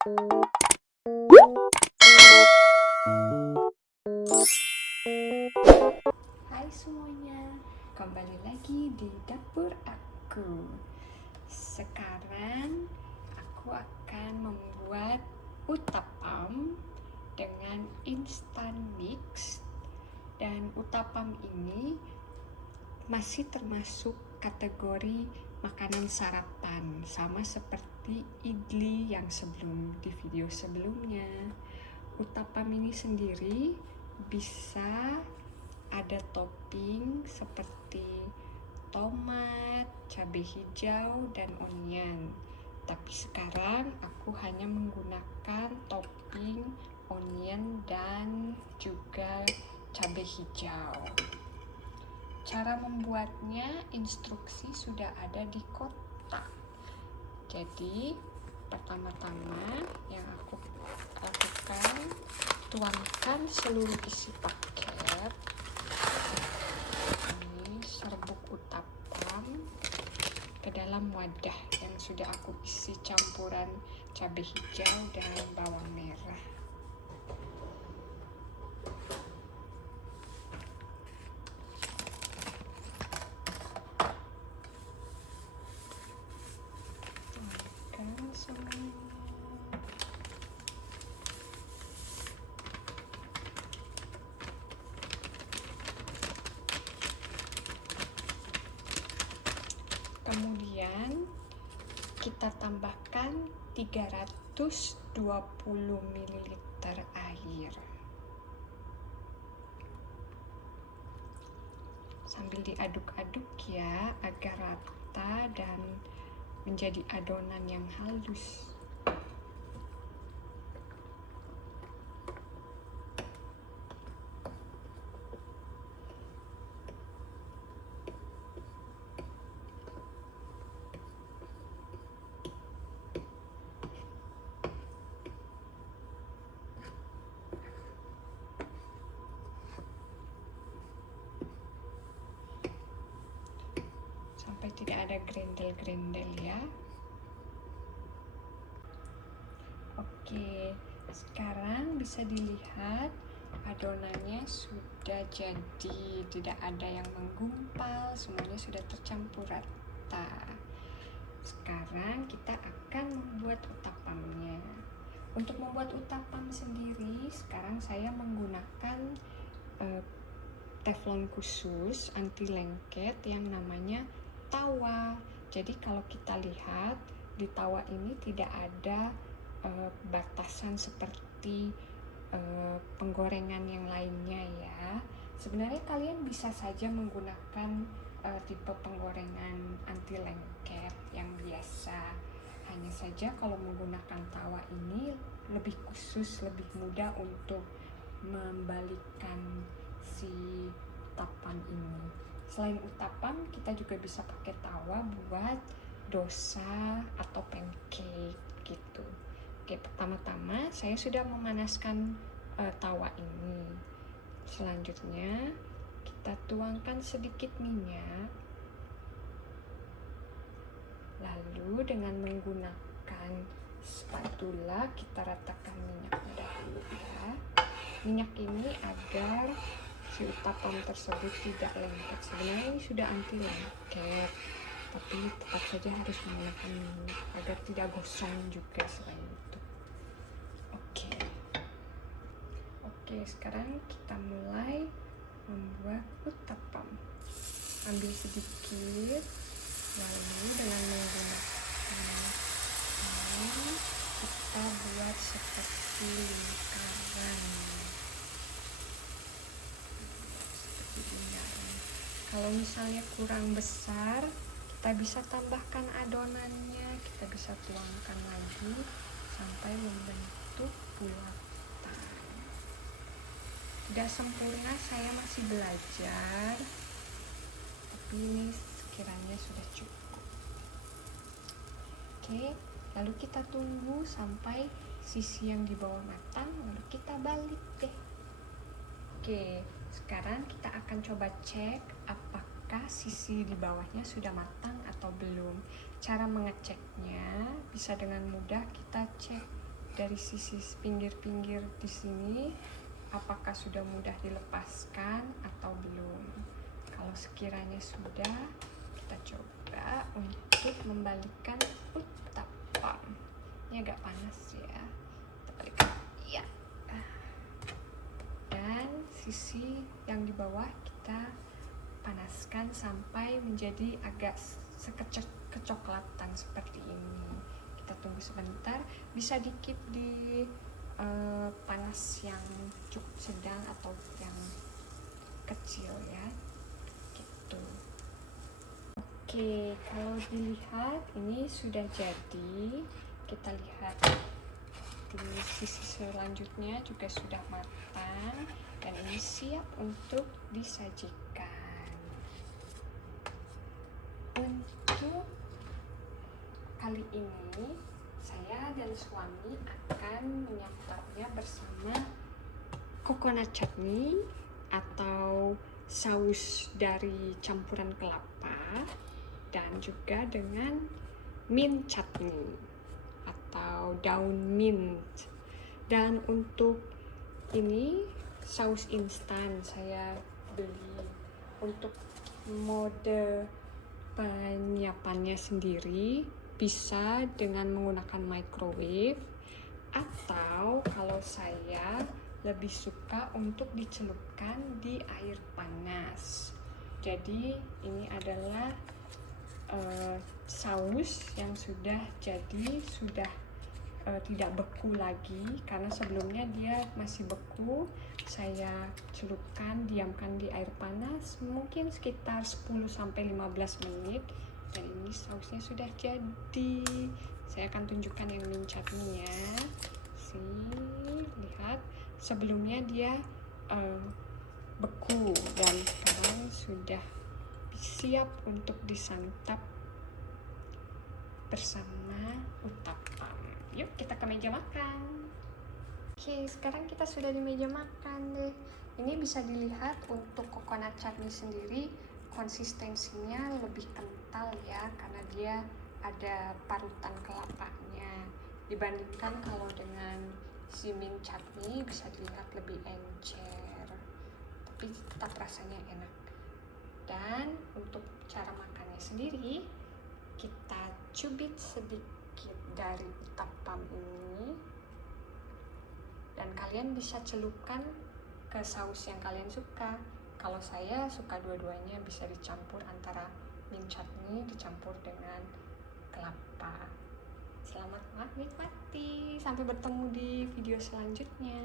Hai semuanya, kembali lagi di dapur aku. Sekarang aku akan membuat uttapam dengan instant mix. Dan uttapam ini masih termasuk kategori makanan sarapan, sama seperti idli yang di video sebelumnya. Uttapam ini sendiri bisa ada topping seperti tomat, cabai hijau, dan onion. Tapi sekarang aku hanya menggunakan topping onion dan juga cabai hijau. Cara membuatnya, instruksi sudah ada di kotak. Jadi pertama-tama yang aku lakukan, tuangkan seluruh isi paket. Ini serbuk uttapam ke dalam wadah yang sudah aku isi campuran cabai hijau dan bawang merah. Tuangkan semuanya. Kemudian kita tambahkan 320 ml air. Sambil diaduk-aduk ya, agar rata dan menjadi adonan yang halus. Sampai tidak ada grendel-grendel ya. Oke, sekarang bisa dilihat adonannya sudah jadi, tidak ada yang menggumpal, semuanya sudah tercampur rata. Sekarang kita akan membuat uttapamnya. Untuk membuat uttapam sendiri, sekarang saya menggunakan teflon khusus anti lengket yang namanya tawa. Jadi kalau kita lihat di tawa ini tidak ada batasan seperti penggorengan yang lainnya ya. Sebenarnya kalian bisa saja menggunakan tipe penggorengan anti lengket yang biasa. Hanya saja kalau menggunakan tawa ini lebih khusus, lebih mudah untuk membalikkan si uttapam ini. Selain uttapam, kita juga bisa pakai tawa buat dosa atau pancake gitu. Oke, pertama-tama saya sudah memanaskan tawa ini. Selanjutnya kita tuangkan sedikit minyak. Lalu dengan menggunakan spatula kita ratakan minyaknya dahulu ya. Minyak ini agar si uttapam tersebut tidak lengket. Sebenarnya ini sudah anti lengket, tapi tetap saja harus menggunakan minyak agar tidak gosong juga selain itu. Oke, sekarang kita mulai membuat uttapam. Ambil sedikit, lalu dengan menggunakan ini kita buat seperti lingkaran. Kalau misalnya kurang besar, kita bisa tambahkan adonannya, kita bisa tuangkan lagi sampai membentuk bulatan. Tidak sempurna, saya masih belajar, tapi ini sekiranya sudah cukup. Oke, lalu kita tunggu sampai sisi yang di bawah matang, lalu kita balik deh. Oke, sekarang kita akan coba cek apakah sisi di bawahnya sudah matang atau belum. Cara mengeceknya bisa dengan mudah kita cek dari sisi pinggir-pinggir di sini, apakah sudah mudah dilepaskan atau belum. Kalau sekiranya sudah, kita coba untuk membalikkan uttapam. Ini agak panas ya, kita balikkan. Ya. Dan sisi yang di bawah kita panaskan sampai menjadi agak kecoklatan seperti ini. Kita tunggu sebentar, bisa dikit di panas yang cukup sedang atau yang kecil ya, gitu. Oke, kalau dilihat ini sudah jadi. Kita lihat di sisi selanjutnya juga sudah matang dan ini siap untuk disajikan. Untuk kali ini saya dan suami akan menyantapnya bersama coconut chutney atau saus dari campuran kelapa, dan juga dengan mint chutney atau daun mint. Dan untuk ini saus instan saya beli. Untuk mode penyiapannya sendiri bisa dengan menggunakan microwave, atau kalau saya lebih suka untuk dicelupkan di air panas. Jadi ini adalah saus yang sudah jadi, sudah tidak beku lagi, karena sebelumnya dia masih beku. Saya celupkan, diamkan di air panas mungkin sekitar 10-15 menit, dan ini sausnya sudah jadi. Saya akan tunjukkan yang mint chutney ya. Lihat, sebelumnya dia beku dan sekarang sudah siap untuk disantap bersama uttapam. Yuk kita ke meja makan. Oke, sekarang kita sudah di meja makan deh. Ini bisa dilihat untuk coconut chutney sendiri konsistensinya lebih kental ya, karena dia ada parutan kelapanya. Dibandingkan kalau dengan si mint chutney bisa dilihat lebih encer, tapi tetap rasanya enak. Dan untuk cara makannya sendiri, kita cubit sedikit dari uttapam ini, dan kalian bisa celupkan ke saus yang kalian suka. Kalau saya suka dua-duanya, bisa dicampur antara mint chutney dicampur dengan kelapa. Selamat menikmati, sampai bertemu di video selanjutnya.